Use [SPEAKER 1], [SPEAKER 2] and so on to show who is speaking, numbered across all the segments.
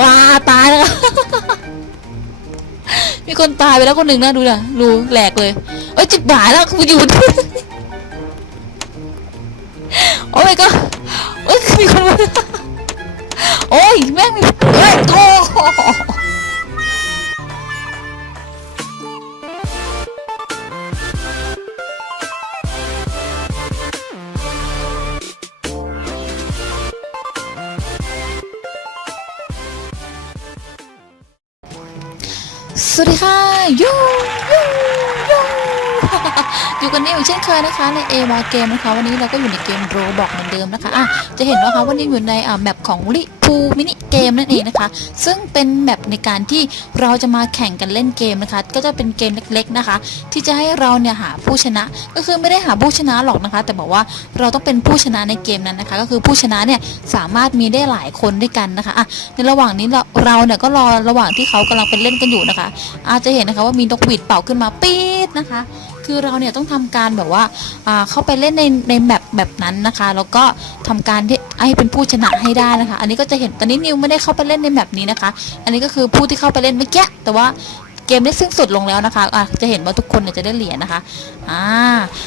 [SPEAKER 1] ว้าตายแล้ว มีคนตายไปแล้วคนหนึ่งนะดูนะดูแหลกเลย เอ้ยจิบบายแล้วกูอยู่โอ้ยก็เอ้ยมีคนมาโอ้ยแม่งเอ้ยโถ ค่ะยูยูยู อยู่กันนี่เหมือนเช่นเคยนะคะในเอวาเกมนะคะ วันนี้เราก็อยู่ในเกมโรบอกเหมือนเดิมนะคะอะจะเห็นว่าคะวันนี้อยู่ในอ่าแมปของลิพูมินิเกมนั่นเองนะคะ ซึ่งเป็นแมปในการที่เราจะมาแข่งกันเล่นเกมนะคะ ก็จะเป็นเกมเล็กๆนะคะ ที่จะให้เราเนี่ยหาผู้ชนะ ก็คือไม่ได้หาผู้ชนะหรอกนะคะ แต่บอกว่าเราต้องเป็นผู้ชนะในเกมนั้นนะคะ ก็คือผู้ชนะเนี่ยสามารถมีได้หลายคนด้วยกันนะคะอะในระหว่างนี้เราเราเนี่ยก็รอระหว่างที่เขากำลังเป็นเล่นกันอยู่นะคะ อาจจะเห็นนะคะว่ามีนกหวีดเป่าขึ้นมาปี๊ดนะคะ คือเราเนี่ยต้องทำการแบบว่าเข้าไปเล่นในในแมปแบบนั้นนะคะ แล้วก็ทำการที่ให้เป็นผู้ชนะให้ได้นะคะ อันนี้ก็จะเห็นตอนนี้นิวไม่ได้เข้าไปเล่นในแมปนี้นะคะ อันนี้ก็คือผู้ที่เข้าไปเล่นเมื่อกี้แต่ว่า มได้สิ้นสุดลงแล้วนะคะอะจะเห็นว่าทุกคนเนี่ยจะได้เหรียญนะคะอ่า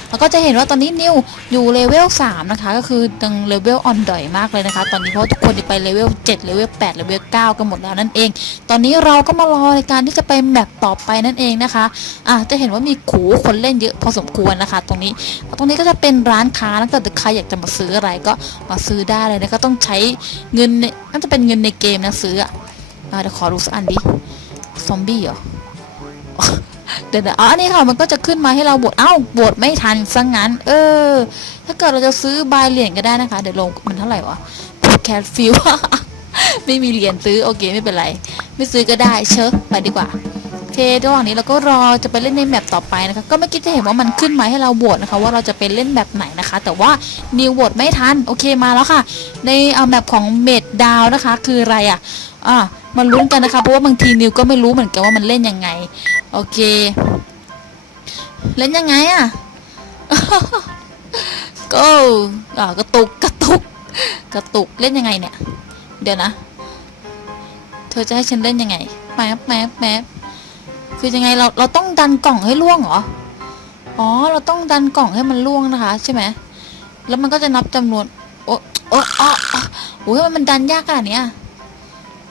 [SPEAKER 1] แล้วก็จะเห็นว่าตอนนี้นิวอยู่เลเวล3นะคะก็คือตังเลเวลอ่อนดอยมากเลยนะคะ ตอนนี้เพราะทุกคนไปเลเวล7เลเวล8เลเวล9กันหมดแล้วนั่นเอง ตอนนี้เราก็มารอในการที่จะไปแมปต่อไปนั่นเองนะคะอะจะเห็นว่ามีขูคนเล่นเยอะพอสมควรนะคะ ตรงนี้ ตรงนี้ก็จะเป็นร้านค้าแล้วก็ใครอยากจะมาซื้ออะไรก็มาซื้อได้เลยนะคะต้องใช้เงินในน่าจะเป็นเงินในเกมนะซื้ออะอะเดี๋ยวขอดูสักอันดิซอมบี้เหรอ เดี๋ยวอ๋ออันนี้ค่ะ มันก็จะขึ้นมาให้เราบดเอ้าบดไม่ทันซะงั้น เออ ถ้าเกิดเราจะซื้อบายเหรียญก็ได้นะคะ เดี๋ยวลงมันเท่าไหร่วะแคทฟิลไม่มีเหรียญซื้อ โอเค ไม่เป็นไร ไม่ซื้อก็ได้เชอะไปดีกว่าโอเคระหว่างนี้เราก็รอจะไปเล่นในแมปต่อไปนะคะ ก็ไม่คิดจะเห็นว่ามันขึ้นมาให้เราโหวตนะคะ ว่าเราจะไปเล่นแบบไหนนะคะ แต่ว่านิวโหวตไม่ทัน โอเคมาแล้วค่ะ ในเอาแมปของเมดดาวนะคะ คืออะไรอะอะมาลุ้นกันนะคะ เพราะว่าบางทีนิวก็ไม่รู้เหมือนกันว่ามันเล่นยังไง โอเค เล่นยังไงอะก็อ่ากระตุกกระตุก กระตุกเล่นยังไงเนี่ย เดี๋ยวนะ เธอจะให้ฉันเล่นยังไงแมปแมปแมปคือยังไงเราเราต้องดันกล่องให้ล่วงเหรอ อ๋อ เราต้องดันกล่องให้มันล่วงนะคะ ใช่ไหม แล้วมันก็จะนับจำนวน โอ้โอ้อ๋ออ๋อโอ้ยมันดันยากขนาดนี้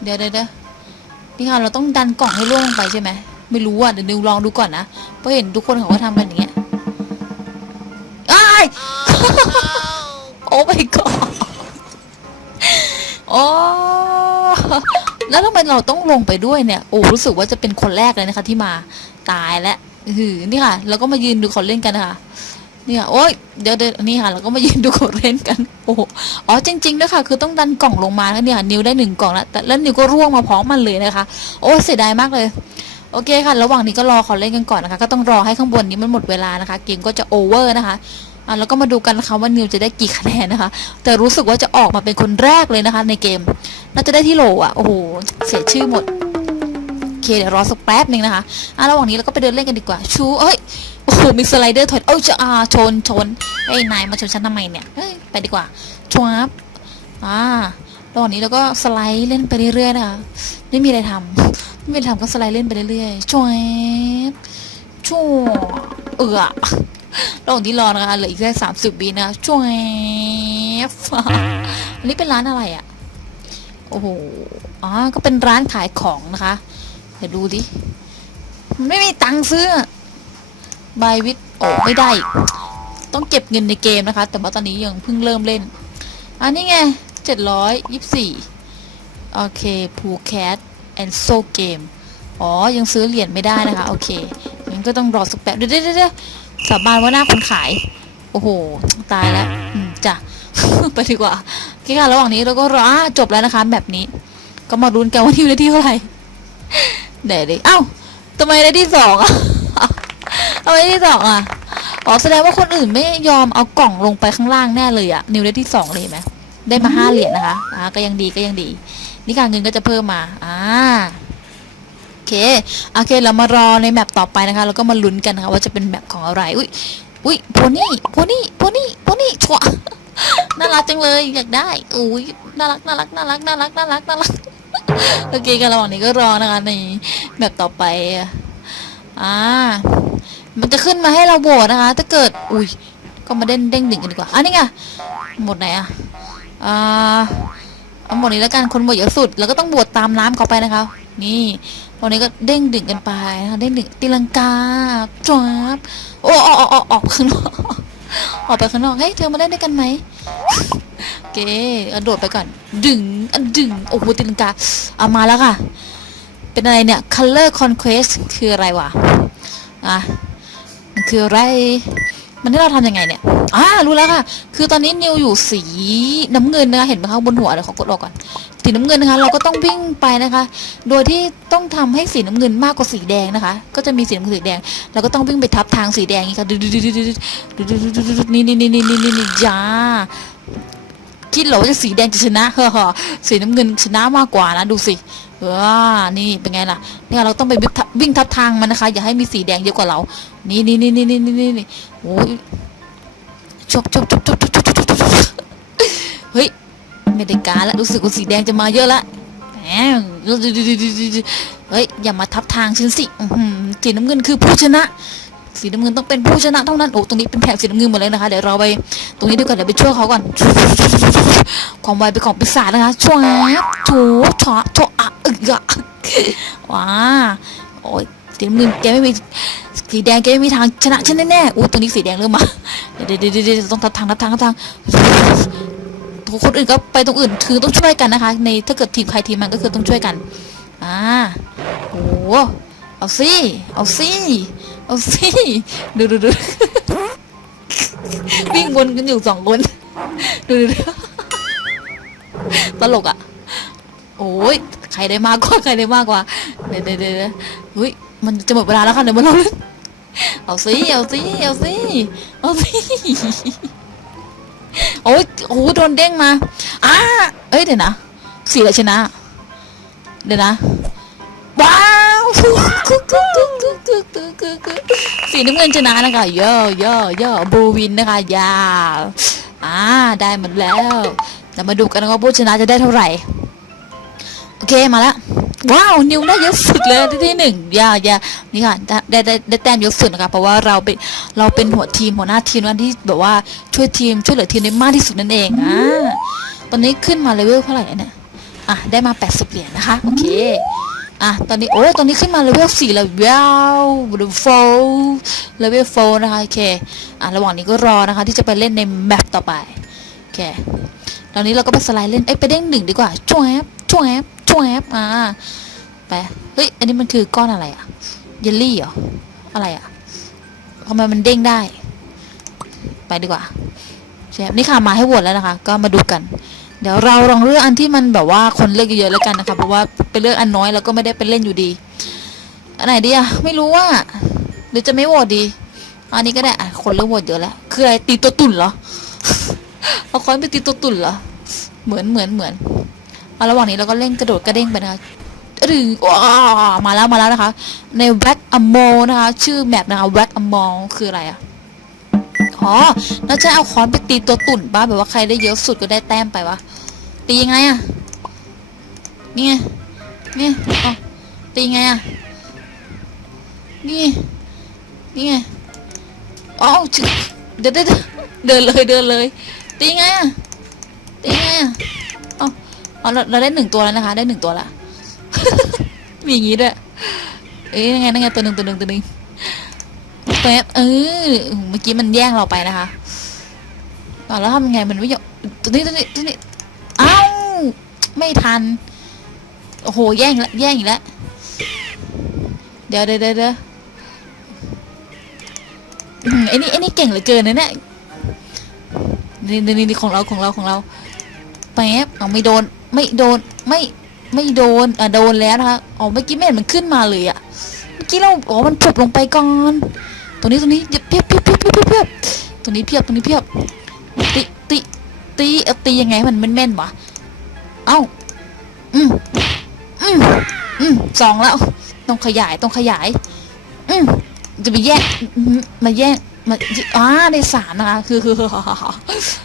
[SPEAKER 1] เดี๋ยวเดี๋ยวเดี๋ยวนี่ค่ะ เราต้องดันกล่องให้ล่วงลงไปใช่ไหม ไม่รู้อะเดี๋ยวนิวลองดูก่อนนะเพราะเห็นทุกคนเขาก็ทำกันอย่างเงี้ยอ้ายโอ้ my god โอ้แล้วทำไมเราต้องลงไปด้วยเนี่ย โอ้ รู้สึกว่าจะเป็นคนแรกเลยนะคะ ที่มา ตายแล้วหือนี่ค่ะ เราก็มายืนดูเขาเล่นกันนะคะนี่ค่ะโอ้ย เดี๋ยวเดี๋ยวนี่ค่ะ เราก็มายืนดูเขาเล่นกัน โอ้อ๋อ จริงๆด้วยค่ะ คือต้องดันกล่องลงมาแล้วเนี่ย นิวได้หนึ่งกล่องแล้ว แต่แล้วนิวก็ร่วงมาพร้อมมันเลยนะคะ โอ้ เสียดายมากเลย โอเคค่ะ ระหว่างนี้ก็รอเขาเล่นกันก่อนนะคะ ก็ต้องรอให้ข้างบนนี้มันหมดเวลานะคะ เกมก็จะโอเวอร์นะคะอะแล้วก็มาดูกันนะคะว่านิวจะได้กี่คะแนนนะคะ แต่รู้สึกว่าจะออกมาเป็นคนแรกเลยนะคะ ในเกม น่าจะได้ที่โหลอะ โอ้โห เสียชื่อหมด โอเค เดี๋ยวรอสักแป๊บหนึ่งนะคะ อะ ระหว่างนี้เราก็ไปเดินเล่นกันดีกว่า ชู เอ้ย โอ้โห มีสไลเดอร์ถอยเอ้ยจะอ่าชน ชน เฮ้ย นายมาชนฉันทำไมเนี่ย เฮ้ย ไปดีกว่าชวบอ่าระหว่างนี้เราก็สไลด์เล่นไปเรื่อยๆนะคะ ไม่มีอะไรทำ ไม่มีอะไรทำก็สไลด์เล่นไปเรื่อยๆชวบชูเอือระหว่างที่รอนะคะเหลืออีกแค่สามสิบวินะช่วยอันนี้เป็นร้านอะไรอะ่ะ โอ้โห อ๋อ ก็เป็นร้านขายของนะคะเดี๋ยวดูดิมันไม่มีตังค์ซื้อบายวิทโอ้ไม่ได้ ต้องเก็บเงินในเกมนะคะ แต่ว่าตอนนี้ยังเพิ่งเริ่มเล่น อันนี้ไงเจ็ดร้อยยี่สิบสี่โอเค พูแคท แอนโซเกมอ๋อ ยังซื้อเหรียญไม่ได้นะคะ โอเคงั้นก็ต้องรอสักแป๊บเดี๋ยวเดี๋ยวเดี๋ยวสาบานว่าหน้าคนขาย โอ้โห ตายแล้วจ้ะ ไปดีกว่าโอเคค่ะระหว่างนี้เราก็รอจบแล้วนะคะ แบบนี้ ก็มารุนกันว่าที่ได้ที่เท่าไหร่เดี๋ยวดิเอ้าทำไมได้ที่สองอะทำไมได้ที่สองอะอ๋อแสดงว่าคนอื่นไม่ยอมเอากล่องลงไปข้างล่างแน่เลยอะนิวได้ที่สองเลยไหมได้มาห้าเหรียญนะคะอ่าก็ยังดีก็ยังดี นี่การเงินก็จะเพิ่มมาอ่าโอเคโอเคเรามารอในแมปต่อไปนะคะแล้วก็มาลุ้นกันนะคะว่าจะเป็นแมปของอะไรอุ้ยอุ้ยโพนี่โพนี่โพนี่โพนี่ชัวน่ารักจังเลยอยากได้อุ้ยน่ารักน่ารักน่ารักน่ารักน่ารักน่ารักโอเคกันระหว่างนี้ก็รอนะคะในแบบต่อไปอ่ามันจะขึ้นมาให้เราโหวตนะคะ ถ้าเกิด อุ้ย ก็มาเด้งเด้งดึงกันดีกว่า อันนี้ไง หมดไหนอะ อ่า เอาหมดนี้แล้วกันคนโหวตเยอะสุด แล้วก็ต้องโหวตตามน้ำเขาไปนะคะ นี่ตอนนี้ก็เด้งดึงกันไปนะคะเด้งดึงตีลังกาจ้าบโอ้ออกออกออกออกข้างนอกออกไปข้างนอกเฮ้ยเธอมาเล่นด้วยกันไหมโอเคอโดดไปก่อน ดึงอดึงโอ้โหตีลังกาเอามาแล้วค่ะ เป็นอะไรเนี่ย color conquest คืออะไรวะอะมันคืออะไร มันให้เราทำยังไงเนี่ยอ่ารู้แล้วค่ะ คือตอนนี้นิวอยู่สีน้ำเงินนะคะเห็นไหมคะบนหัวเดี๋ยวขอกดออกก่อนสีน้ำเงินนะคะ เราก็ต้องวิ่งไปนะคะ โดยที่ต้องทำให้สีน้ำเงินมากกว่าสีแดงนะคะ ก็จะมีสีน้ำเงินสีแดงเราก็ต้องวิ่งไปทับทางสีแดงนี่ค่ะดูดูดูดูดูดูดูดูดูดูนี่นี่นี่นี่นี่นี่จ้า คิดเหรอว่าจะสีแดงจะชนะเฮ้อสีน้ำเงินชนะมากกว่านะดูสิว้านี่เป็นไงล่ะเนี่ยเราต้องไปวิ่งทับทางมันนะคะ อย่าให้มีสีแดงเยอะกว่าเรา นี่นี่นี่นี่นี่นี่นี่โอ้ยจกช็จกช็จกช็จกเฮ้ยไม่ได้การแล้วรู้สึกว่าสีแดงจะมาเยอะละแหมเฮ้ยอย่ามาทับทางฉันสิสีน้ำเงินคือผู้ชนะ สีน้ำเงินต้องเป็นผู้ชนะเท่านั้นโอ้ตรงนี้เป็นแถบสีน้ำเงินหมดเลยนะคะเดี๋ยวเราไปตรงนี้ดีกว่าเดี๋ยวไปช่วยเขาก่อนความไวเป็นของปีศาจนะคะช่วงโถโถโถอะอึกอะว้าโอ้ยสีน้ำเงินแกไม่มีสีแดงแกไม่มีทางชนะฉันแน่ๆอู้ตรงนี้สีแดงเริ่มมาเดี๋ยวเดี๋ยวเดี๋ยวต้องทับทางทับทางทับทางทุกคนอื่นก็ไปตรงอื่นคือต้องช่วยกันนะคะ ในถ้าเกิดทีมใครทีมมันก็คือต้องช่วยกันอ่าโอ้เอาสิเอาสิ เอาสิดูดูดูวิ่งวนกันอยู่สองคนดูดูดูตลกอะ โอ้ยใครได้มากกว่าใครได้มากกว่า เดี๋ยวเดี๋ยวเดเฮ้ยมันจะหมดเวลาแล้วค่ะเดี๋ยวมาเราเล่นเอาสิเอาสิเอาสิเอาสิโอ้ยโอ้โหโดนเด้งมาอ่าเอ้ยเดี๋ยวนะ สีอะไรชนะ เดี๋ยวนะว้า สีน้ำเงินชนะนะคะย่อย่อย่อบูวินนะคะยาอ่าได้หมดแล้วเรามาดูกันว่าผู้ชนะจะได้เท่าไหร่โอเคมาละว้าวนิวได้เยอะสุดเลยที่หนึ่งยาวยานี่ค่ะได้ได้ได้แต้มเยอะสุดนะคะเพราะว่าเราเป็นเราเป็นหัวทีมหัวหน้าทีมนั้นที่แบบว่าช่วยทีมช่วยเหลือทีมได้มากที่สุดนั่นเองอ่าตอนนี้ขึ้นมาเลเวลเท่าไหร่เนี่ยอะได้มา 80 เหรียญนะคะ โอเค อะ ตอนนี้ โอ้ ตอนนี้ขึ้นมาเลเวลสี่แล้วว้าวโฟเลเวลโฟนะคะ โอเค อะ ระหว่างนี้ก็รอนะคะ ที่จะไปเล่นในแมปต่อไป โอเค ตอนนี้เราก็ไปสไลด์เล่น เอ้ย ไปเด้งหนึ่งดีกว่าช่วยแอปช่วยแอปช่วยแอปอ่า ไป เฮ้ย อันนี้มันคือก้อนอะไรอะเยลลี่เหรอ อะไรอะทำไมมันเด้งได้ ไปดีกว่าใช่นี่ค่ะ มาให้โหวตแล้วนะคะ ก็มาดูกัน เดี๋ยวเราลองเลือกอันที่มันแบบว่าคนเลือกเยอะๆแล้วกันนะคะเพราะว่าไปเลือกอันน้อยแล้วก็ไม่ได้ไปเล่นอยู่ดี อันไหนดีอะไม่รู้ว่าหรือจะไม่โหวตดี อันนี้ก็ได้อะคนเริ่มโหวตเยอะแล้วคืออะไรตีตัวตุ่นเหรอเอาค้อนไปตีตัวตุ่นเหรอเหมือนเหมือนเหมือนเอาระหว่างนี้เราก็เล่นกระโดดกระเด้งไปนะคะหรือว้ามาแล้วมาแล้วนะคะ ในแว็กอมอนะคะ ชื่อแมปนะคะแว็กอมอคืออะไรอะ อ๋อแล้วจะเอาค้อนไปตีตัวตุ่นป้าแบบว่าใครได้เยอะสุดก็ได้แต้มไปวะ ตียังไงอะนี่ไง นี่อ๋อตียังไงอะนี่ นี่ไงอ๋อเดินเดินเดินเลยเดินเลย ตียังไงอะตียังไงอะอ๋ออเราเราได้หนึ่งตัวแล้วนะคะ ได้หนึ่งตัวละมีอย่างงี้ด้วย เอ้ยยังไงยังไงตัวหนึ่งตัวหนึ่งตัวหนึ่ง แป๊บเออเมื่อกี้มันแย่งเราไปนะคะอ๋อแล้วทำยังไงมันไม่ยอมตัวนี้ตัวนี้ตัวนี้เอ้าไม่ทันโอ้โหแย่งละแย่งอีกแล้วเดี๋ยวเดี๋ยวเดี๋ยวเดี๋ยไอ้นี่ไอ้นี่เก่งเหลือเกินนะเนี่ยนี่นี่นี่ของเราของเราของเราแป๊บเอาไม่โดนไม่โดนไม่ไม่โดนอะโดนแล้วนะคะอ๋อเมื่อกี้ไม่เห็นมันขึ้นมาเลยอะเมื่อกี้เราอ๋อมันผุบลงไปก่อน ตรงนี้ตรงนี้เพียบเพียบเพียบเพียบเพียบตรงนี้เพียบตรงนี้เพียบติติตีเอาตียังไงให้มันแม่นๆวะเอ้าอืมอืมอืมสองแล้วต้องขยายต้องขยาย อืมจะไปแยกมาแยกมาอ่าในสามนะคะ คือคือ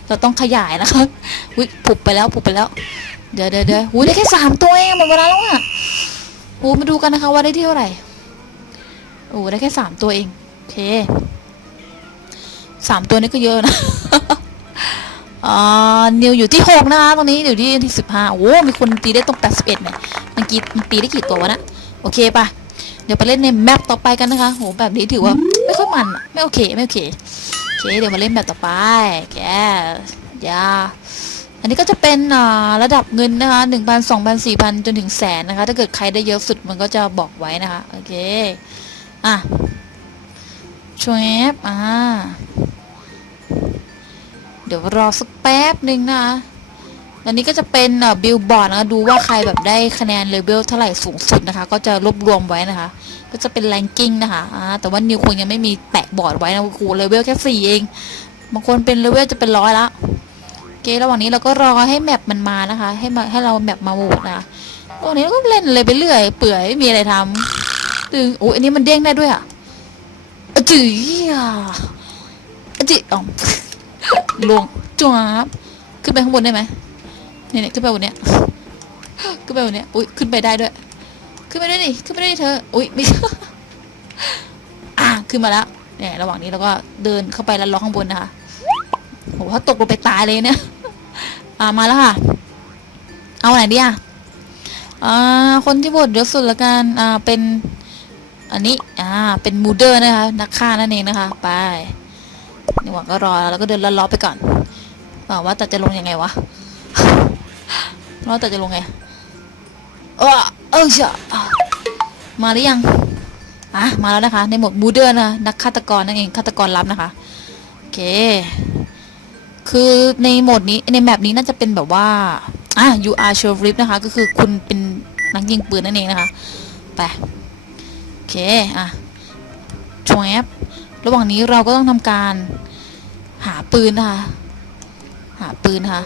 [SPEAKER 1] เราต้องขยายนะคะวิผุบไปแล้วผุบไปแล้ว เดี๋ยวเดี๋ยวเดี๋ยวหูได้แค่สามตัวเองหมดเวลาแล้วอะหูมาดูกันนะคะว่าได้ที่เท่าไหร่โอ้ได้แค่สามตัวเอง เคสามตัวนี้ก็เยอะนะอ่านิวอยู่ที่หกนะคะตรงนี้อยู่ที่ที่สิบห้าโอ้มีคนตีได้ตรงแปดสิบเอ็ดเนี่ยมันกี่มันตีได้กี่ตัววะนะโอเคปะเดี๋ยวไปเล่นในแมปต่อไปกันนะคะโหแบบนี้ถือว่าไม่ค่อยมันไม่โอเคไม่โอเคโอเคเดี๋ยวมาเล่นแบบต่อไปแกยาอันนี้ก็จะเป็นอ่าระดับเงินนะคะหนึ่งพันสองพันสี่พันจนถึงแสนนะคะ ถ้าเกิดใครได้เยอะสุดมันก็จะบอกไว้นะคะโอเคอะ ชวบอ่า เดี๋ยวรอสักแป๊บหนึ่งนะอันนี้ก็จะเป็นบิลบอร์ดนะคะ ดูว่าใครแบบได้คะแนนเลเวลเท่าไหร่สูงสุดนะคะ ก็จะรวบรวมไว้นะคะ ก็จะเป็นแรงกิ้งนะคะอ่าแต่ว่านิวคงยังไม่มีแปะบอร์ดไว้นะโอ้โหเลเวลแค่สี่เอง บางคนเป็นเลเวลจะเป็นร้อยละโอเคระหว่างนี้เราก็รอให้แมปมันมานะคะ ให้มาให้เราแมปมาโหวตนะคะตรงนี้เราก็เล่นเลยไปเรื่อย เปื่อยไม่มีอะไรทำตึงโอ้อันนี้มันเด้งได้ด้วยอะอะ จื๋ยอะอจิอ๋อลงจวบขึ้นไปข้างบนได้ไหมเนี่ยเนี่ยขึ้นไปบนเนี้ยขึ้นไปบนเนี้ยอุ้ยขึ้นไปได้ด้วย ขึ้นไปด้วยดิขึ้นไปด้วยเธออุ้ยไม่อะขึ้นมาแล้วเนี่ยระหว่างนี้เราก็เดินเข้าไปแล้วล็อกข้างบนนะคะโหถ้าตกลงไปตายเลยเนี่ยอ่ามาแล้วค่ะ เอาไหนดีอะอ่าคนที่บทเยอะสุดละกันอ่าเป็น อันนี้ อ่า เป็นมูเดอร์นะคะ นักฆ่านั่นเองนะคะ ไปนี่หวังก็รอแล้วก็เดินลัดล้อไปก่อนว่าว่าแต่จะลงยังไงวะว่าแต่จะลงไง เออเออเชมาหรือยัง อะ มาแล้วนะคะ ในโหมดมูเดอร์นะ นักฆาตกรนั่นเอง ฆาตกรลับนะคะ โอเค คือในโหมดนี้ ในแมปนี้น่าจะเป็นแบบว่า อะ you are sheriff นะคะ ก็คือคุณเป็นนักยิงปืนนั่นเองนะคะ ไป เค อะชวบระหว่างนี้เราก็ต้องทำการ หาปืนนะคะ หาปืนนะคะ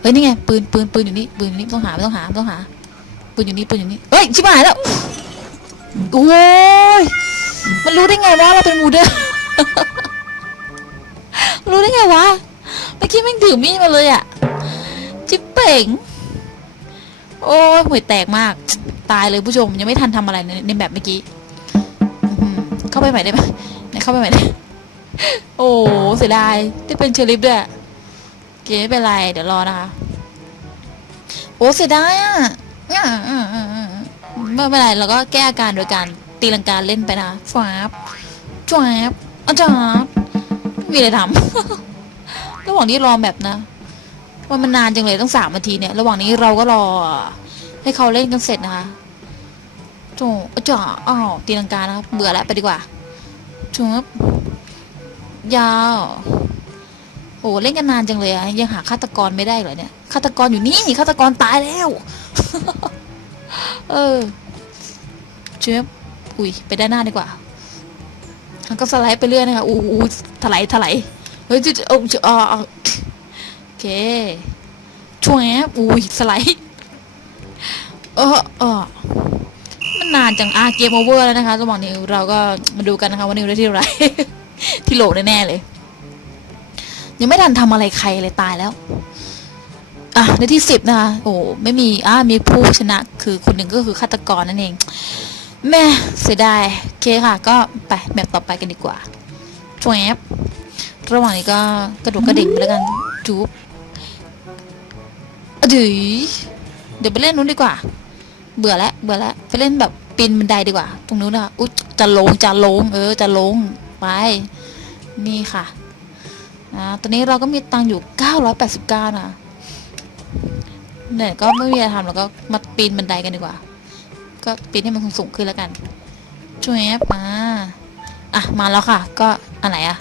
[SPEAKER 1] เฮ้ย นี่ไง ปืนปืนปืนอยู่นี่ ปืนอยู่นี่ต้องหาไม่ต้องหาไม่ต้องหา ปืนอยู่นี่ ปืนอยู่นี่ เฮ้ย ชิบหายแล้ว โอ้ย มันรู้ได้ไงว่าเราเป็นมูเดอร์รู้ได้ไงวะ เมื่อกี้แม่งถือมีดมาเลยอะ จิ๊บเป่ง โอ้ยห่วยแตกมาก ตายเลยผู้ชมยังไม่ทันทำอะไรในในแบบเมื่อกี้เข้าไปใหม่ได้ไหมเข้าไปใหม่ได้โอ้เสียดายที่เป็นเชอริฟด้วยโอเคไม่เป็นไรเดี๋ยวรอนะคะโอ้เสียดายอะไม่เป็นไรเราก็แก้อาการโดยการตีลังกาเล่นไปนะฟาบจวบอาจารย์ไม่มีอะไรทำระหว่างนี้รอแบบนะ ว่ามันนานจังเลยต้องสามนาทีเนี่ย ระหว่างนี้เราก็รอ ให้เขาเล่นกันเสร็จนะคะโจจ่ออ้าวตีลังกานะครับเบื่อแล้วไปดีกว่าชุบยาวโอ้เล่นกันนานจังเลยอะยังหาฆาตกรไม่ได้เหรอเนี่ยฆาตกรอยู่นี่ฆาตกรตายแล้ว เออเจ็บอุ้ยไปด้านหน้าดีกว่าแล้วก็สไลด์ไปเรื่อยนะคะอู้อู้ถลายถลายเฮ้ยจะจะเอาจะเอา เอาโอเค ช่วยอุ้ยสไลด์ เออเออมันนานจังอะเกมโอเวอร์แล้วนะคะระหว่างนี้เราก็มาดูกันนะคะว่านิวได้ที่ไร ที่โหลแน่ๆเลย ยังไม่ทันทำอะไรใครเลยตายแล้ว อะในที่สิบนะคะ โอ้ไม่มีอ่ามีผู้ชนะ คือคนหนึ่งก็คือฆาตกรนั่นเอง แม่เสียดายโอเคค่ะ ก็ไปแบบต่อไปกันดีกว่าชวบระหว่างนี้ก็กระดูกกระดิ่งไปแล้วกันจูบ ดืยเดี๋ยวไปเล่นนู้นดีกว่า เบื่อแล้วเบื่อแล้วไปเล่นแบบปีนบันไดดีกว่า ตรงนู้นนะคะอุ๊ยจะลงจะลง เออ จะลงไปนี่ค่ะอ่าตอนนี้เราก็มีตังค์อยู่ 989 นะเนี่ยก็ไม่มีอะไรทำแล้วก็มาปีนบันไดกันดีกว่า ก็ปีนให้มันสูงขึ้นแล้วกันช่วยแอปมาอะมาแล้วค่ะ ก็อันไหนอะ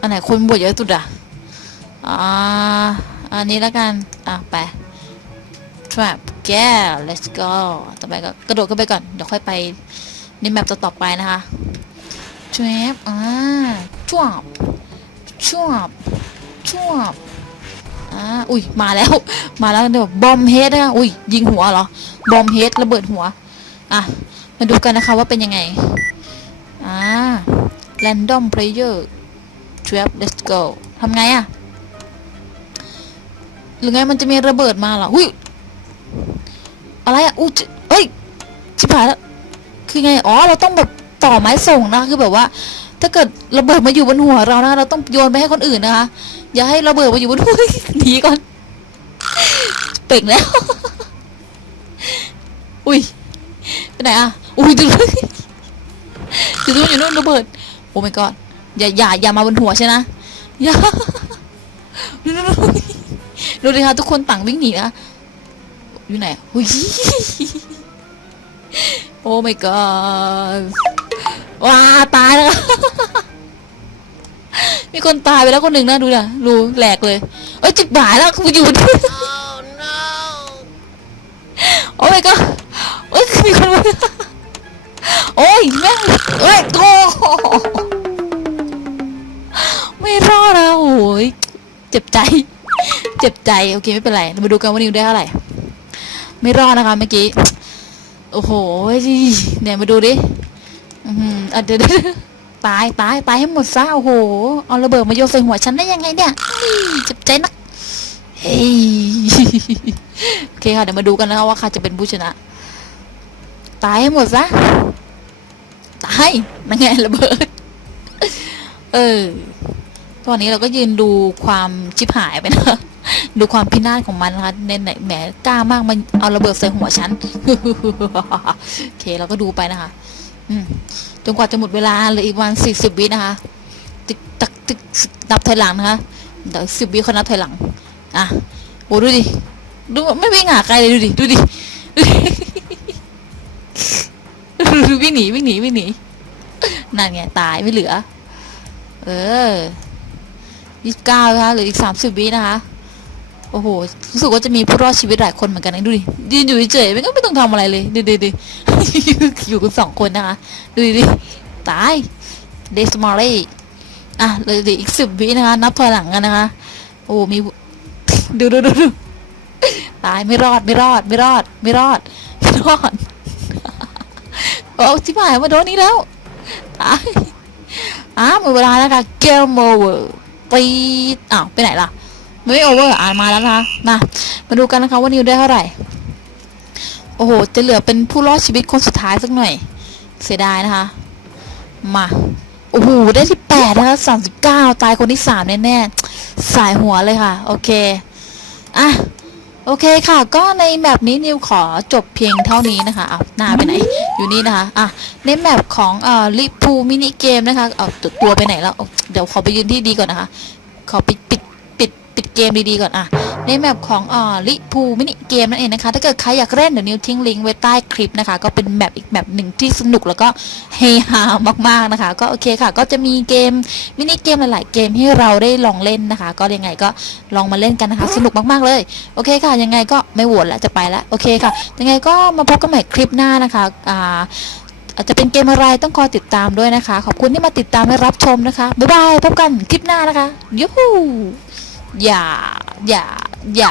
[SPEAKER 1] อันไหนคนบวชเยอะสุดอะอ่า อันนี้แล้วกัน อะไป trap yeah let's go ต่อไปก็กระโดดขึ้นไปก่อน เดี๋ยวค่อยไปในแมปต่อๆไปนะคะ trap อ่าชวบชวบชวบอ่า อุ้ย มาแล้ว มาแล้วเดี๋ยวบอมเฮดนะคะอุ้ย ยิงหัวเหรอ บอมเฮดระเบิดหัว อะ มาดูกันนะคะว่าเป็นยังไง อ่า random player trap let's go ทำไงอะ หรือไงมันจะมีระเบิดมาเหรอหุ้ยอะไรอะอู้เอ้ยชิบหายแล้วคือไงอ๋อเราต้องแบบต่อไม้ส่งนะคือแบบว่า ถ้าเกิดระเบิดมาอยู่บนหัวเรานะเราต้องโยนไปให้คนอื่นนะคะอย่าให้ระเบิดมาอยู่บนหัวหนีก่อนเป่งแล้ว อุ้ยไปไหนอะอุ้ยดูดูดูอยู่นู่นระเบิดโอ้ my god อย่าอย่าอย่ามาบนหัวใช่นะอย่า ดูดูดูดูดิคะทุกคนต่างวิ่งหนีนะอยู่ไหนอะอุ้ยโอ้ my god ว้าตายแล้วมีคนตายไปแล้วคนหนึ่งนะดูนะดูแหลกเลยเอ้ยจิบหายแล้วกูอยู่ที่โอ้ my god เอ้ยมีคนมาโอ้ยแม่งเอ้ยโธ่ไม่รอดแล้วโอ้ยเจ็บใจ เจ็บใจ โอเค ไม่เป็นไรเรามาดูกันว่านิวได้เท่าไหร่ ไม่รอดนะคะเมื่อกี้ โอ้โห เนี่ยมาดูดิ อือหืออะเดี๋ยวเดตายตายตายให้หมดซะ โอ้โห เอาระเบิดมาโยนใส่หัวฉันได้ยังไงเนี่ย เจ็บใจนัก เฮ้ย โอเคค่ะ เดี๋ยวมาดูกันนะคะว่าใครจะเป็นผู้ชนะ ตายให้หมดซะ ตายนั่นไงระเบิด เออตอนนี้เราก็ยืนดูความชิบหายไปนะ ดูความพินาศของมันนะคะในไหนแหมกล้ามากมันเอาระเบิดใส่หัวฉันโอเคเราก็ดูไปนะคะ อืมจนกว่าจะหมดเวลาเหลืออีกวันสี่สิบวินะคะตึกตักตึกนับถอยหลังนะคะเดี๋ยวสิบวิเขานับถอยหลัง อะโอ้ดูดิดูไม่วิ่งหาใครเลยดูดิดูดิวิ่งหนีวิ่งหนีวิ่งหนีนั่นไงตายไม่เหลือ เออยี่สิบเก้านะคะเหลืออีกสามสิบวินะคะ โอ้โหรู้สึกว่าจะมีผู้รอดชีวิตหลายคนเหมือนกันนะดูดิยืนอยู่เฉยๆไม่ก็ไม่ต้องทำอะไรเลยดูดิดิอยู่กันสองคนนะคะดูดิตายเดสมอลเล่อะเลยอีกสิบวินะคะ นับถอยหลังกันนะคะ โอ้มีดูดูดูดูตายไม่รอดไม่รอด ไม่รอด ไม่รอดไม่รอดโอ้ชิบหายมาโดนนี้แล้วตายอ้าวหมดเวลาแล้วค่ะเกมโอเวอร์ปีอ้าวไปไหนล่ะ ไม่โอเวอร์อ่านมาแล้วนะคะมามาดูกันนะคะว่านิวได้เท่าไหร่ โอ้โห จะเหลือเป็นผู้รอดชีวิตคนสุดท้ายสักหน่อย เสียดายนะคะ มาโอ้โหได้ที่แปดนะคะสามสิบเก้าตายคนที่สามแน่ๆสายหัวเลยค่ะ โอเคอะโอเคค่ะ ก็ในแมปนี้นิวขอจบเพียงเท่านี้นะคะเอาหน้าไปไหน อยู่นี่นะคะ อะ ในแมปของเอ่อลิพูมินิเกมนะคะ เอาตัวตัวไปไหนแล้วเอาเดี๋ยวขอไปยืนที่ดีก่อนนะคะ ขอปิดปิด ปิดเกมดีๆก่อนอะในแมปของอ่อลิพูมินิเกมนั่นเองนะคะ ถ้าเกิดใครอยากเล่นเดี๋ยวนิวทิ้งลิงก์ไว้ใต้คลิปนะคะ ก็เป็นแมปอีกแมปหนึ่งที่สนุกแล้วก็เฮฮามากๆนะคะ ก็โอเคค่ะ ก็จะมีเกมมินิเกมหลายๆเกมให้เราได้ลองเล่นนะคะ ก็ยังไงก็ลองมาเล่นกันนะคะ สนุกมากๆเลย โอเคค่ะ ยังไงก็ไม่โหวตแล้วจะไปแล้วโอเคค่ะ ยังไงก็มาพบกันใหม่คลิปหน้านะคะอ่าอาจจะเป็นเกมอะไรต้องคอยติดตามด้วยนะคะ ขอบคุณที่มาติดตามและรับชมนะคะ บ๊ายบาย พบกันคลิปหน้านะคะยูฮู อย่าอย่าอย่า